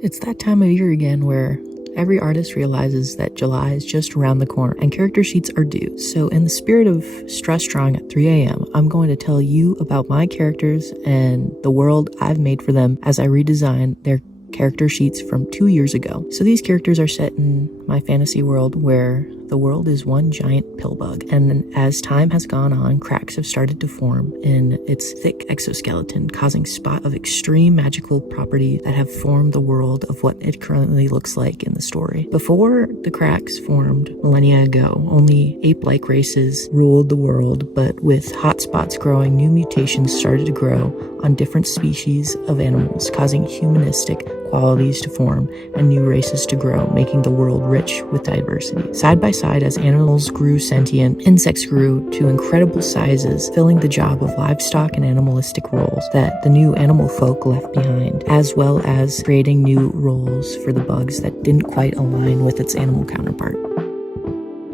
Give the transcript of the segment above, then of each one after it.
It's that time of year again where every artist realizes that July is just around the corner and character sheets are due. So in the spirit of stress drawing at 3 a.m., I'm going to tell you about my characters and the world I've made for them as I redesign their character sheets from 2 years ago. So these characters are set in my fantasy world where the world is one giant pill bug, and as time has gone on, cracks have started to form in its thick exoskeleton, causing spot of extreme magical property that have formed the world of what it currently looks like in the story. Before the cracks formed millennia ago, only ape-like races ruled the world, but with hotspots growing, new mutations started to grow on different species of animals, causing humanistic qualities to form and new races to grow, making the world rich with diversity. Side by side, as animals grew sentient, insects grew to incredible sizes, filling the job of livestock and animalistic roles that the new animal folk left behind, as well as creating new roles for the bugs that didn't quite align with its animal counterpart.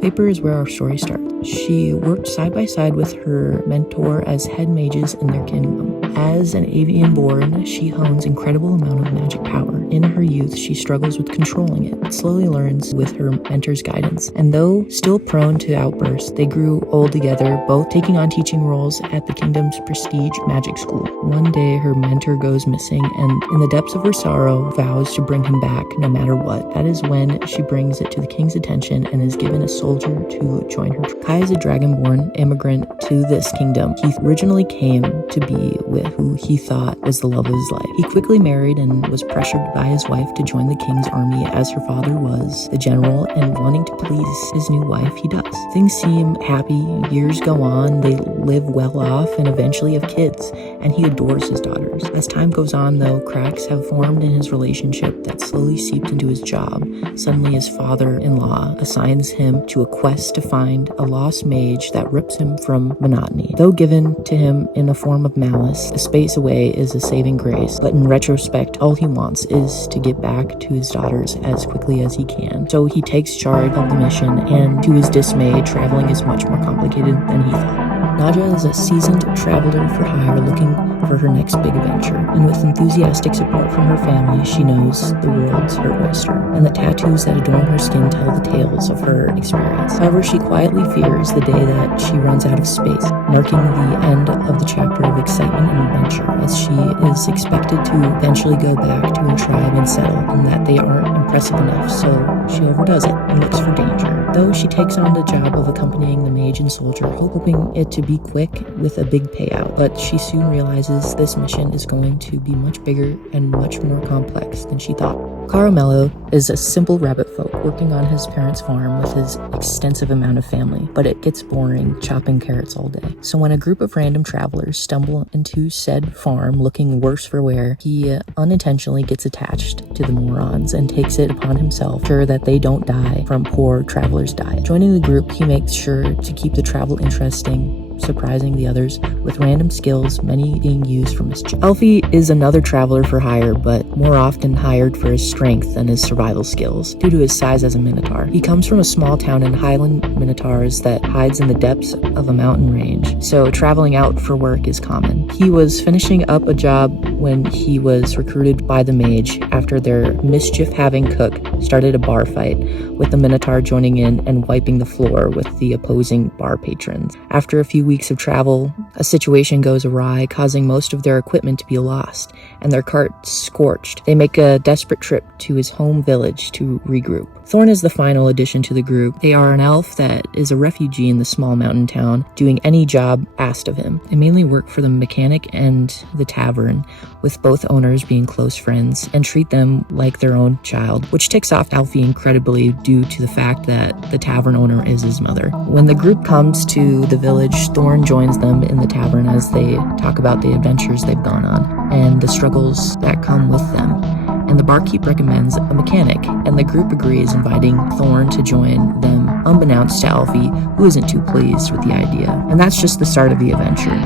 Paper is where our story starts. She worked side by side with her mentor as head mages in their kingdom. As an avian born, she hones incredible amount of magic power. In her youth, she struggles with controlling it, but slowly learns with her mentor's guidance. And though still prone to outbursts, they grew old together, both taking on teaching roles at the kingdom's prestige magic school. One day, her mentor goes missing, and in the depths of her sorrow, vows to bring him back no matter what. That is when she brings it to the king's attention and is given a soldier to join her. Kai is a dragonborn immigrant to this kingdom. He originally came to be with who he thought was the love of his life. He quickly married and was pressured by his wife to join the king's army as her father was the general, and wanting to please his new wife, he does. Things seem happy, years go on, they live well off and eventually have kids, and he adores his daughters. As time goes on though, cracks have formed in his relationship that slowly seeped into his job. Suddenly his father-in-law assigns him to a quest to find a lost mage that rips him from monotony. Though given to him in a form of malice, a space away is a saving grace, but in retrospect, all he wants is to get back to his daughters as quickly as he can. So he takes charge of the mission, and to his dismay, traveling is much more complicated than he thought. Naja is a seasoned traveler for hire looking for her next big adventure, and with enthusiastic support from her family, she knows the world's her oyster, and the tattoos that adorn her skin tell the tales of her experience. However, she quietly fears the day that she runs out of space, marking the end of the chapter of excitement and adventure, as she is expected to eventually go back to her tribe and settle, and that they aren't impressive enough, so she overdoes it and looks for danger. Though she takes on the job of accompanying the mage and soldier, hoping it to be quick with a big payout, but she soon realizes this mission is going to be much bigger and much more complex than she thought. Caramello is a simple rabbit folk working on his parents' farm with his extensive amount of family, but it gets boring chopping carrots all day. So when a group of random travelers stumble into said farm looking worse for wear, he unintentionally gets attached to the morons and takes it upon himself, sure that they don't die from poor travelers' diet. Joining the group, he makes sure to keep the travel interesting, surprising the others with random skills, many being used for mischief. Elfie is another traveler for hire, but more often hired for his strength than his survival skills, due to his size as a minotaur. He comes from a small town in Highland Minotaurs that hides in the depths of a mountain range, so traveling out for work is common. He was finishing up a job when he was recruited by the mage after their mischief-having cook started a bar fight, with the minotaur joining in and wiping the floor with the opposing bar patrons. After a few weeks of travel, a situation goes awry, causing most of their equipment to be lost and their cart scorched. They make a desperate trip to his home village to regroup. Thorn is the final addition to the group. They are an elf that is a refugee in the small mountain town, doing any job asked of him. They mainly work for the mechanic and the tavern, with both owners being close friends, and treat them like their own child, which ticks off Alfie incredibly due to the fact that the tavern owner is his mother. When the group comes to the village, Thorn joins them in the tavern as they talk about the adventures they've gone on and the struggles that come with them. And the barkeep recommends a mechanic, and the group agrees, inviting Thorn to join them, unbeknownst to Alfie, who isn't too pleased with the idea. And that's just the start of the adventure.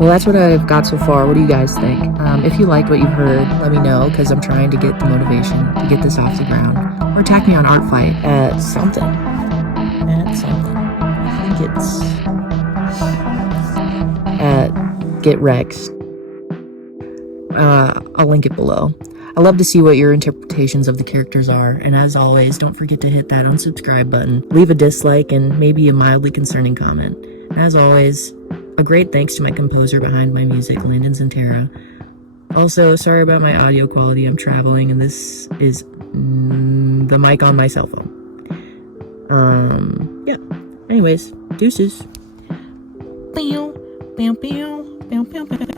Well, that's what I've got so far. What do you guys think? If you liked what you've heard, let me know, because I'm trying to get the motivation to get this off the ground. Or attack me on Artfight at something. I think it's at Get Rex. I'll link it below. I love to see what your interpretations of the characters are, and as always, don't forget to hit that unsubscribe button, leave a dislike, and maybe a mildly concerning comment. And as always, a great thanks to my composer behind my music, Landon Zantera. Also, sorry about my audio quality, I'm traveling, and this is the mic on my cell phone. Yeah. Anyways, deuces. Pew, pew, pew, pew, pew, pew.